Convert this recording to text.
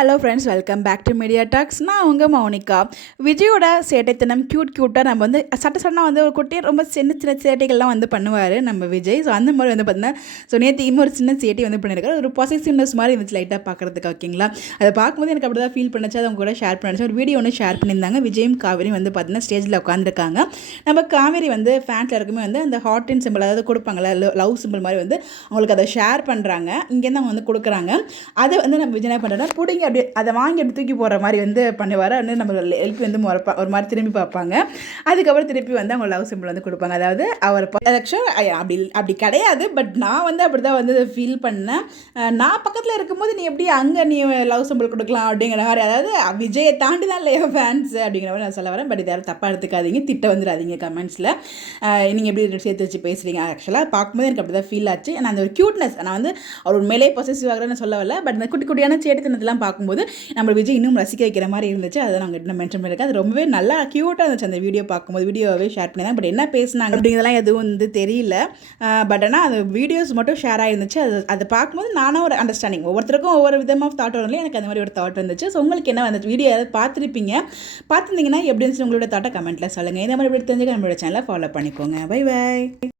Hello friends, welcome back to media talks. நான் உங்கள் மௌனிகா. விஜயோட சேட்டைத்தனம் க்யூட்டாக நம்ம வந்து சட்டனா வந்து ஒரு குட்டியை ரொம்ப சின்ன சின்ன சேட்டைகள்லாம் வந்து பண்ணுவார் நம்ம விஜய். ஸோ அந்த மாதிரி வந்து பார்த்தீங்கன்னா நேற்று ஒரு சின்ன சேட்டை வந்து பண்ணியிருக்காரு. ஒரு பொசசிவ்னஸ் மாதிரி இருந்துச்சு லைட்டாக பார்க்குறதுக்கு. ஓகேங்களா, அதை பார்க்கும்போது எனக்கு அப்படி தான் ஃபீல் பண்ணிச்சு. அதை அவங்க கூட ஷேர் பண்ணிச்சு. ஒரு வீடியோ ஒன்று ஷேர் பண்ணியிருந்தாங்க. விஜயும் காவேரி வந்து பார்த்தீங்கன்னா ஸ்டேஜில் உட்காந்துருக்காங்க. நம்ம காவேரி வந்து ஃபேன்ஸில் இருக்குமே வந்து அந்த ஹார்ட் அண்ட் சிம்பிள், அதாவது கொடுப்பாங்கள்ல லவ் சிம்பிள் மாதிரி வந்து அவங்களுக்கு அதை ஷேர் பண்ணுறாங்க. இங்கேருந்து அவங்க வந்து கொடுக்குறாங்க. அதை வந்து நம்ம விஜய் என்ன பண்ணுறோன்னா பிடிங்க அப்படி அதை வாங்கி அப்படி தூக்கி போடுற மாதிரி வந்து பண்ணுவார். வந்து நம்ம எழுப்பி வந்து ஒரு மாதிரி திரும்பி பார்ப்பாங்க. அதுக்கப்புறம் திருப்பி வந்து அவங்க லவ் சிம்பிள் வந்து கொடுப்பாங்க. அதாவது அவர் அப்படி கிடையாது, பட் நான் வந்து அப்படி தான் வந்து ஃபீல் பண்ணேன். நான் பக்கத்தில் இருக்கும்போது நீ எப்படி அங்கே நீ லவ் சிம்பிள் கொடுக்கலாம் அப்படிங்கிற மாதிரி, அதாவது விஜயை தாண்டி தான் இல்லையா ஃபேன்ஸ் அப்படிங்கிற மாதிரி நான் சொல்ல வரேன். பட் இதை யாரும் தப்பாக எடுத்துக்காதீங்க, திட்ட வந்துடாதீங்க கமெண்ட்ஸில். நீங்கள் எப்படி சேர்த்து வச்சு பேசுகிறீங்க. ஆக்சுவலாக பார்க்கும்போது எனக்கு அப்படி தான் ஃபீல் ஆச்சு. நான் அந்த ஒரு க்யூட்னஸ், நான் வந்து அவர் உண்மையிலே பொசசிவ் ஆகிறேன்னு சொல்ல வரல, பட் இந்த குட்டி குட்டியான சேட்டுத்தனத்தெல்லாம் பார்க்கும்போது நம்ம விஜய் இன்னும் ரசிக்க வைக்கிற மாதிரி இருந்துச்சு. அதை நாங்கள் இன்னும் மென்ஷன் பண்ணியிருக்கேன். அது ரொம்பவே நல்லா க்யூட்டாக இருந்துச்சு அந்த வீடியோ பார்க்கும்போது. வீடியோவே ஷேர் பண்ணியிருந்தேன். பட் என்ன பேசினாங்க அப்படிங்கிறதெல்லாம் எதுவும் வந்து தெரியல. பட் ஆனால் அந்த வீடியோஸ் மட்டும் ஷேர் ஆகிருந்துச்சு. அதை பார்க்கும்போது நானும் ஒரு அண்டர்ஸ்டாண்டிங், ஒவ்வொருத்தருக்கும் ஒவ்வொரு விதமாக தாட் வரும் இல்லையா, எனக்கு அந்த மாதிரி ஒரு தாட் இருந்துச்சு. ஸோ உங்களுக்கு என்ன அந்த வீடியோ யாராவது பார்த்துருந்தீங்கன்னா எப்படி இருந்துச்சு உங்களோட தாட்டை கமெண்ட்டில் சொல்லுங்கள். இந்த மாதிரி தெரிஞ்சுக்க நம்மளோட சேனலை ஃபாலோ பண்ணிக்கோங்க. Bye by.